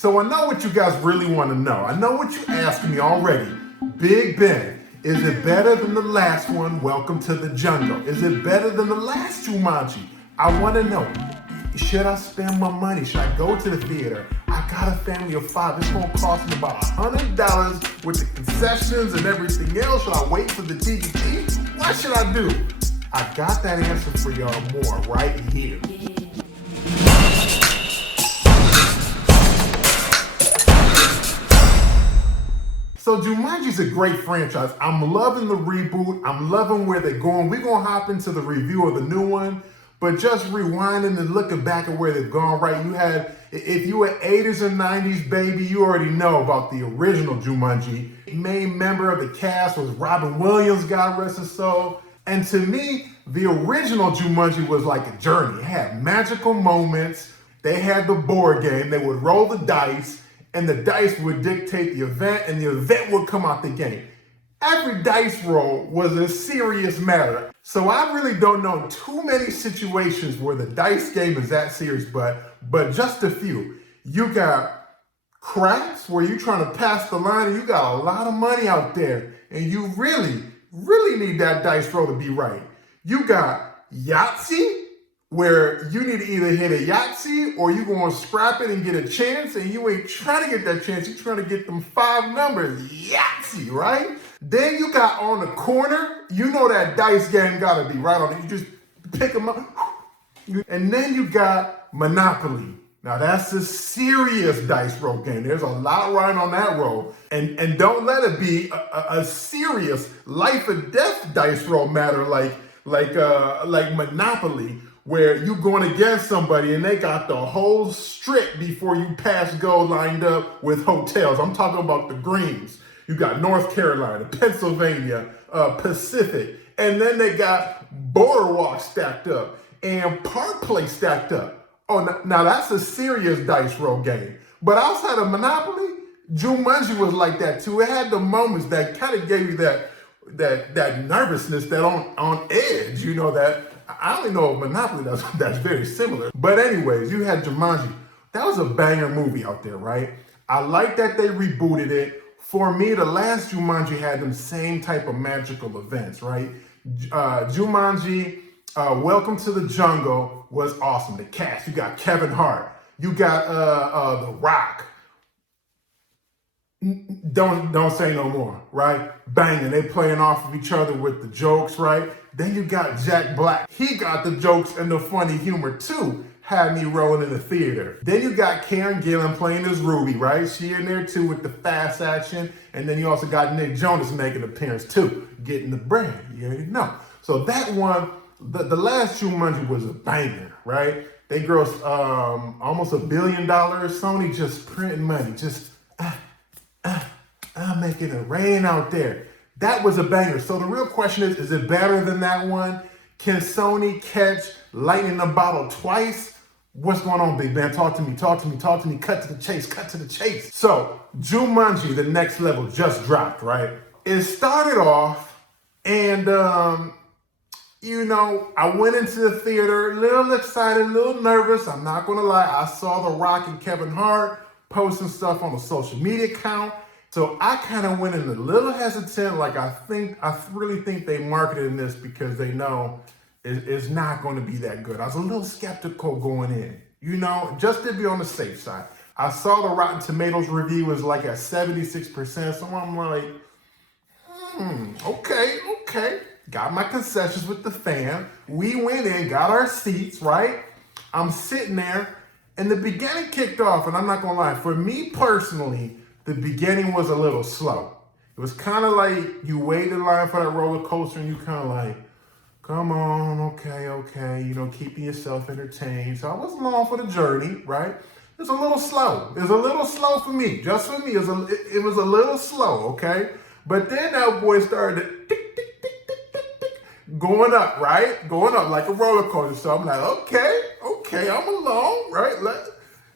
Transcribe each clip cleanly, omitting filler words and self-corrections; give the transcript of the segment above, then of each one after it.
So I know what you guys really want to know. I know what you're asking me already. Big Ben, is it better than the last one, Welcome to the Jungle? Is it better than the last Jumanji? I want to know, should I spend my money? Should I go to the theater? I got a family of 5. It's going to cost me about $100 with the concessions and everything else. Should I wait for the DVD? What should I do? I got that answer for y'all more right here. So Jumanji's a great franchise. I'm loving the reboot. I'm loving where they're going. We're going to hop into the review of the new one. But just rewinding and looking back at where they've gone, right? You had, if you were 80s and 90s, baby, you already know about the original Jumanji. The main member of the cast was Robin Williams, God rest his soul. And to me, the original Jumanji was like a journey. It had magical moments. They had the board game. They would roll the dice, and the dice would dictate the event, and the event would come out the game. Every dice roll was a serious matter. So I really don't know too many situations where the dice game is that serious, but just a few. You got craps where you're trying to pass the line and you got a lot of money out there and you really need that dice roll to be right. You got Yahtzee, where you need to either hit a Yahtzee or you going to scrap it and get a chance, and you ain't trying to get that chance. You're trying to get them 5 numbers. Yahtzee, right? Then you got on the corner, you know that dice game got to be right on it. You just pick them up. And then you got Monopoly. Now that's a serious dice roll game. There's a lot riding on that roll. And don't let it be a serious life or death dice roll matter like Monopoly, where you going against somebody and they got the whole strip before you pass go lined up with hotels. I'm talking about the greens. You got North Carolina, Pennsylvania, Pacific, and then they got Boardwalk stacked up and Park Place stacked up. Oh, now that's a serious dice roll game. But outside of Monopoly, Jumanji was like that too. It had the moments that kind of gave you that nervousness, that on edge, you know, that I only know of Monopoly that's very similar. But anyways, you had Jumanji. That was a banger movie out there, right? I like that they rebooted it. For me, the last Jumanji had them same type of magical events, right? Jumanji, Welcome to the Jungle was awesome. The cast, you got Kevin Hart, you got The Rock. Don't say no more, right? Banging, they playing off of each other with the jokes, right? Then you got Jack Black. He got the jokes and the funny humor too. Had me rolling in the theater. Then you got Karen Gillan playing as Ruby, right? She in there too with the fast action. And then you also got Nick Jonas making an appearance too, getting the bread. You already know. So that one, the last Jumanji was a banger, right? They grossed almost $1 billion. Sony just printing money, just making it rain out there. That was a banger. So the real question is it better than that one? Can Sony catch lightning in the bottle twice? What's going on, Big Ben? Talk to me. Cut to the chase. So Jumanji, the next level, just dropped, right? It started off and, I went into the theater, a little excited, a little nervous. I'm not going to lie. I saw The Rock and Kevin Hart posting stuff on the social media account. So I kind of went in a little hesitant. Like I really think they marketed this because they know it's not going to be that good. I was a little skeptical going in, just to be on the safe side. I saw the Rotten Tomatoes review was like at 76%. So I'm like, okay. Got my concessions with the fam. We went in, got our seats, right? I'm sitting there and the beginning kicked off. And I'm not going to lie, for me personally, the beginning was a little slow. It was kind of like you wait in line for that roller coaster and you kind of like, come on, okay, keeping yourself entertained. So I wasn't long for the journey, right? It was a little slow. It was a little slow for me. Just for me, it was a little slow, okay? But then that boy started tick, tick, tick, tick, tick, tick, going up, right? Going up like a roller coaster. So I'm like, okay, I'm along, right?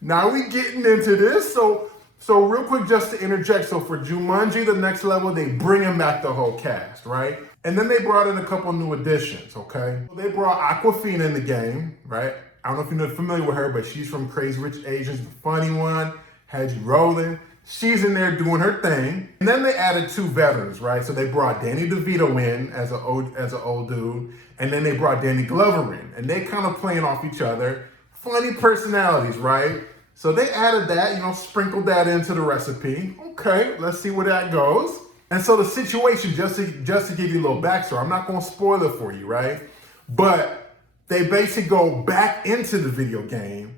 Now we getting into this. So real quick, just to interject. So for Jumanji, the next level, they bringing back the whole cast, right? And then they brought in a couple new additions, okay? They brought Awkwafina in the game, right? I don't know if you're familiar with her, but she's from Crazy Rich Asians, the funny one. had you rolling. She's in there doing her thing. And then they added two veterans, right? So they brought Danny DeVito in as an old dude, and then they brought Danny Glover in. And they kind of playing off each other. Funny personalities, right? So they added that, sprinkled that into the recipe. Okay, let's see where that goes. And so the situation, just to give you a little backstory, I'm not going to spoil it for you, right? But they basically go back into the video game,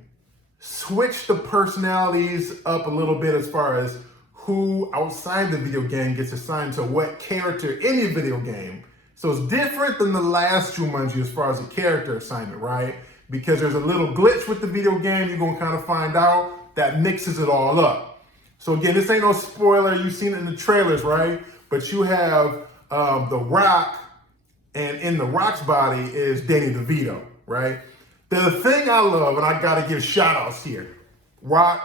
switch the personalities up a little bit as far as who outside the video game gets assigned to what character in the video game. So it's different than the last Jumanji as far as a character assignment, right? Because there's a little glitch with the video game you're going to kind of find out that mixes it all up. So again, this ain't no spoiler. You've seen it in the trailers, right? But you have The Rock, and in The Rock's body is Danny DeVito, right? The thing I love, and I got to give shout outs here, Rock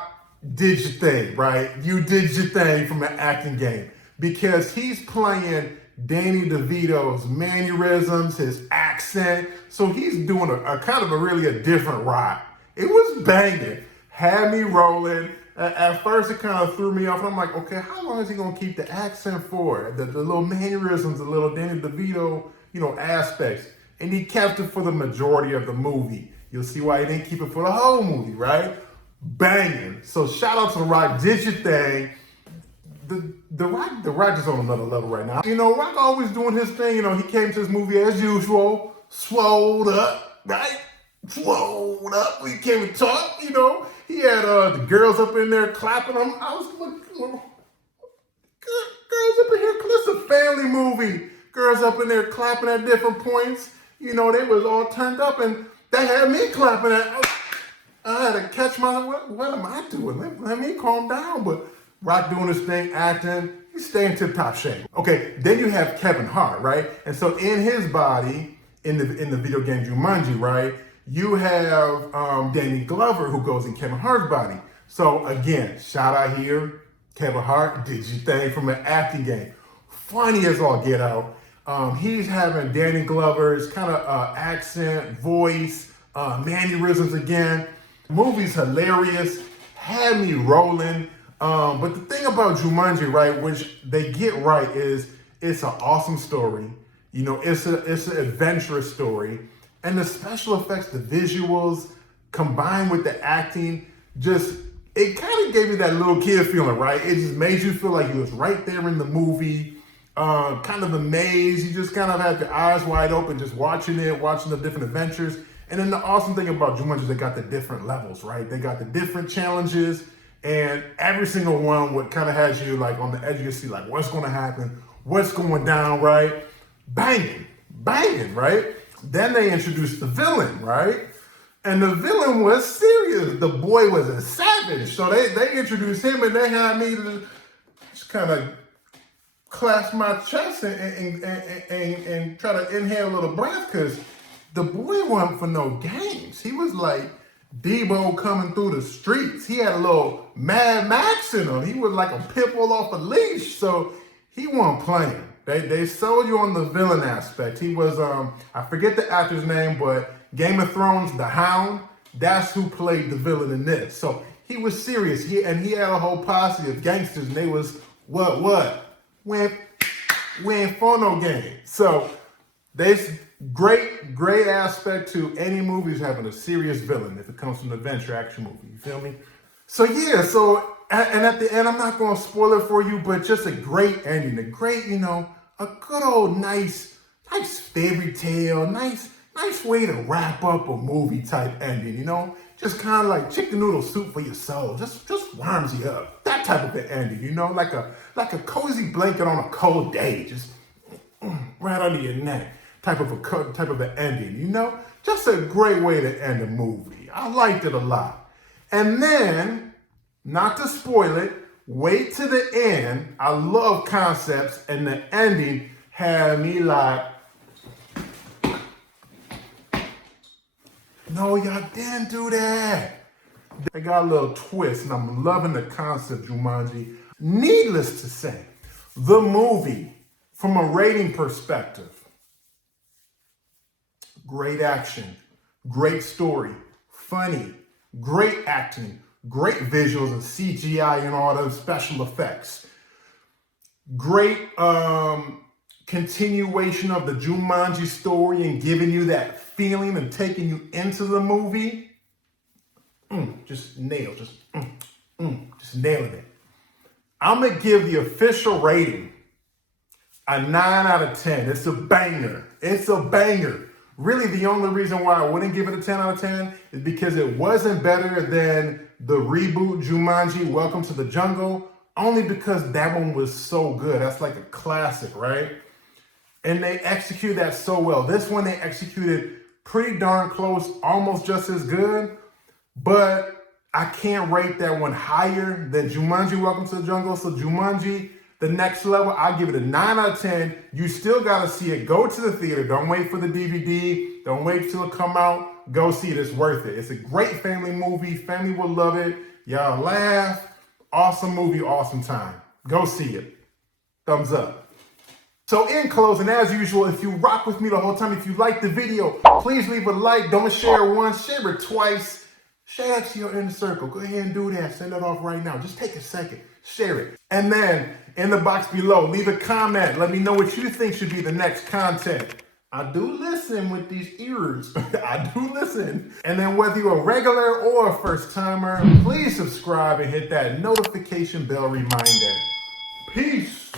did your thing, right? You did your thing from an acting game because he's playing Danny DeVito's mannerisms, his accent. So he's doing a kind of a different Rock. It was banging, had me rolling. At first, it kind of threw me off. And I'm like, okay, how long is he going to keep the accent for? The little mannerisms, the little Danny DeVito, aspects. And he kept it for the majority of the movie. You'll see why he didn't keep it for the whole movie, right? Banging. So shout out to The Rock, did your thing. The Rock is on another level right now. Rock always doing his thing. He came to this movie as usual, swolled up, right? Swolled up. We came to talk, He had the girls up in there clapping him. I was looking, girls up in here, it's a family movie. Girls up in there clapping at different points. They was all turned up, and they had me clapping I had to catch what am I doing? Let me calm down. But Rock doing his thing, acting, he's staying tip-top shape. Okay, then you have Kevin Hart, right? And so in his body, in the video game Jumanji, right, you have Danny Glover who goes in Kevin Hart's body. So again, shout out here, Kevin Hart did your thing from an acting game. Funny as all get out. He's having Danny Glover's kind of accent, voice, mannerisms again. Movie's hilarious, had me rolling. But the thing about Jumanji, right, which they get right, is it's an awesome story. It's an adventurous story. And the special effects, the visuals, combined with the acting, it kind of gave you that little kid feeling, right? It just made you feel like you was right there in the movie. Kind of amazed. You just kind of had your eyes wide open, just watching the different adventures. And then the awesome thing about Jumanji, they got the different levels, right? They got the different challenges, and every single one would kind of has you like on the edge of your seat, like what's going to happen, what's going down, right? Banging, right? Then they introduced the villain, right? And the villain was serious. The boy was a savage. So they introduced him, and they had me to just kind of clasp my chest and try to inhale a little breath, because the boy wasn't for no games. He was like Debo coming through the streets. He had a little Mad Max in him. He was like a pit bull off a leash. So he wasn't playing. They sold you on the villain aspect. He was, I forget the actor's name, but Game of Thrones, the Hound, that's who played the villain in this. So he was serious. He had a whole posse of gangsters, and they was, what? We ain't for no game. So there's great aspect to any movies having a serious villain if it comes from an adventure action movie. You feel me? So yeah, and at the end, I'm not going to spoil it for you, but just a great ending, a great, a good old nice fairy tale, nice way to wrap up a movie type ending, just kind of like chicken noodle soup for your soul, just warms you up. That type of an ending, like a cozy blanket on a cold day, just right under your neck, type of an ending, just a great way to end a movie. I liked it a lot. And then, not to spoil it, wait to the end. I love concepts, and the ending had me like, no, y'all didn't do that. They got a little twist, and I'm loving the concept, Jumanji. Needless to say, the movie, from a rating perspective, great action, great story, funny, great acting, Great visuals and CGI and all those special effects. Great continuation of the Jumanji story and giving you that feeling and taking you into the movie. Just nailing it. I'm gonna give the official rating a 9 out of 10. It's a banger. It's a banger. Really, the only reason why I wouldn't give it a 10 out of 10 is because it wasn't better than the reboot Jumanji, Welcome to the Jungle, only because that one was so good. That's like a classic, right? And they executed that so well. This one, they executed pretty darn close, almost just as good, but I can't rate that one higher than Jumanji, Welcome to the Jungle. So Jumanji, the next level, I give it a 9 out of 10. You still gotta see it. Go to the theater. Don't wait for the DVD. Don't wait till it come out. Go see it. It's worth it. It's a great family movie. Family will love it. Y'all laugh. Awesome movie, awesome time. Go see it. Thumbs up. So in closing, as usual, if you rock with me the whole time, if you like the video, please leave a like. Don't share it once, share it twice. Share it to your inner circle. Go ahead and do that. Send it off right now. Just take a second. Share it. And then in the box below, leave a comment. Let me know what you think should be the next content. I do listen with these ears. I do listen. And then whether you're a regular or a first timer, please subscribe and hit that notification bell reminder. Peace.